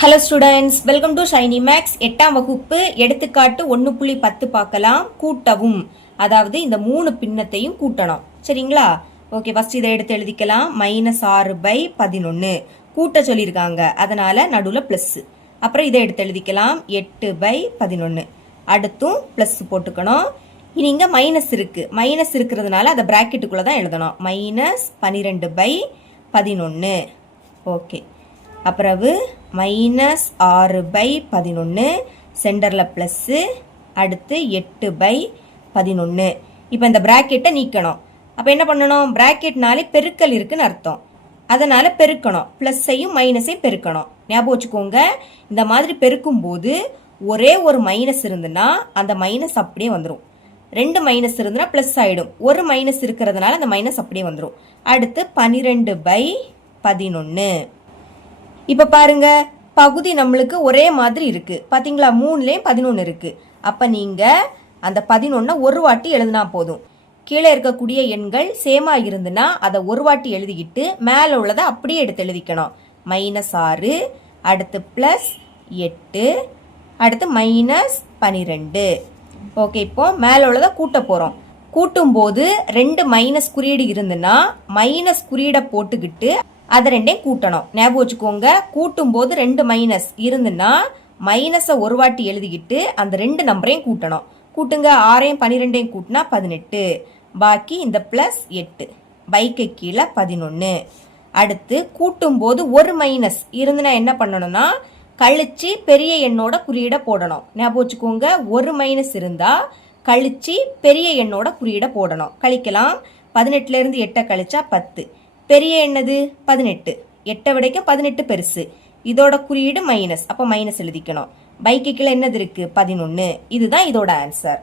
Hello students, welcome to Shiny Max. 8ஆம் வகுப்பு எடுத்துக்காட்டு 1.10 பார்க்கலாம். கூட்டவும், அதாவது இந்த 3 பின்னத்தையும் கூட்டணும். சரிங்களா? ஓகே, ஃபர்ஸ்ட் இதை எடுத்து எழுதிக்கலாம். -6/11 கூட்ட சொல்லியிருக்காங்க, அதனால நடுவில் ப்ளஸ். அப்புறம் இதை எடுத்து எழுதிக்கலாம். 8/11 அடுத்தும் ப்ளஸ் போட்டுக்கணும். இனி இங்கே மைனஸ் இருக்கு, மைனஸ் இருக்கிறதுனால அதை பிராக்கெட்டுக்குள்ளே தான் எழுதணும். -12/11. ஓகே, அப்புறவு -6/11 சென்டரில் ப்ளஸ்ஸு, அடுத்து 8/11. இப்போ இந்த பிராக்கெட்டை நீக்கணும். அப்போ என்ன பண்ணணும்? பிராக்கெட்னாலே பெருக்கல் இருக்குன்னு அர்த்தம், அதனால் பெருக்கணும். ப்ளஸ்ஸையும் மைனஸையும் பெருக்கணும். ஞாபகம் வச்சுக்கோங்க, இந்த மாதிரி பெருக்கும்போது ஒரே ஒரு மைனஸ் இருந்துன்னா அந்த மைனஸ் அப்படியே வந்துடும். 2 மைனஸ் இருந்துன்னா ப்ளஸ் ஆகிடும். ஒரு மைனஸ் இருக்கிறதுனால அந்த மைனஸ் அப்படியே வந்துடும். அடுத்து 12/11. இப்போ பாருங்க, பகுதி நம்மளுக்கு ஒரே மாதிரி இருக்கு. பார்த்தீங்களா? 3லேயும் 11 இருக்கு. அப்போ நீங்கள் அந்த 11 ஒரு வாட்டி எழுதினா போதும். கீழே இருக்கக்கூடிய எண்கள் சேமா இருந்துன்னா அதை ஒரு வாட்டி எழுதிக்கிட்டு மேலே உள்ளதை அப்படியே எடுத்து எழுதிக்கணும். -6, அடுத்து +8, அடுத்து -12. ஓகே, இப்போ மேலே உள்ளதை கூட்ட போகிறோம். கூட்டும்போது 2 மைனஸ் குறியீடு இருந்துன்னா மைனஸ் குறியீடை போட்டுக்கிட்டு அதை 2ஐயும் கூட்டணும். ஞாபகம் வச்சுக்கோங்க, கூட்டும் போது 2 மைனஸ் இருந்துன்னா மைனஸை ஒரு வாட்டி எழுதிக்கிட்டு அந்த 2 நம்பரையும் கூட்டணும். கூட்டுங்க. 6ஐயும் 12ஐயும் கூட்டினா 18. பாக்கி இந்த +8 பைக்கு கீழே 11. அடுத்து கூட்டும் போது ஒரு மைனஸ் இருந்துன்னா என்ன பண்ணணும்னா கழிச்சு பெரிய எண்ணோட குறியீடை போடணும். ஞாபகம் வச்சுக்கோங்க, ஒரு மைனஸ் இருந்தால் கழிச்சு பெரிய எண்ணோட குறியீடை போடணும். கழிக்கலாம். 18லேருந்து 8 கழிச்சா 10. பெரிய என்னது? 18. 8 விடைக்க 18 பெருசு. இதோட குறியீடு மைனஸ், அப்போ மைனஸ் எழுதிக்கணும். பைக்கு கீழே என்னது இருக்கு? 11. இதுதான் இதோட ஆன்சர்.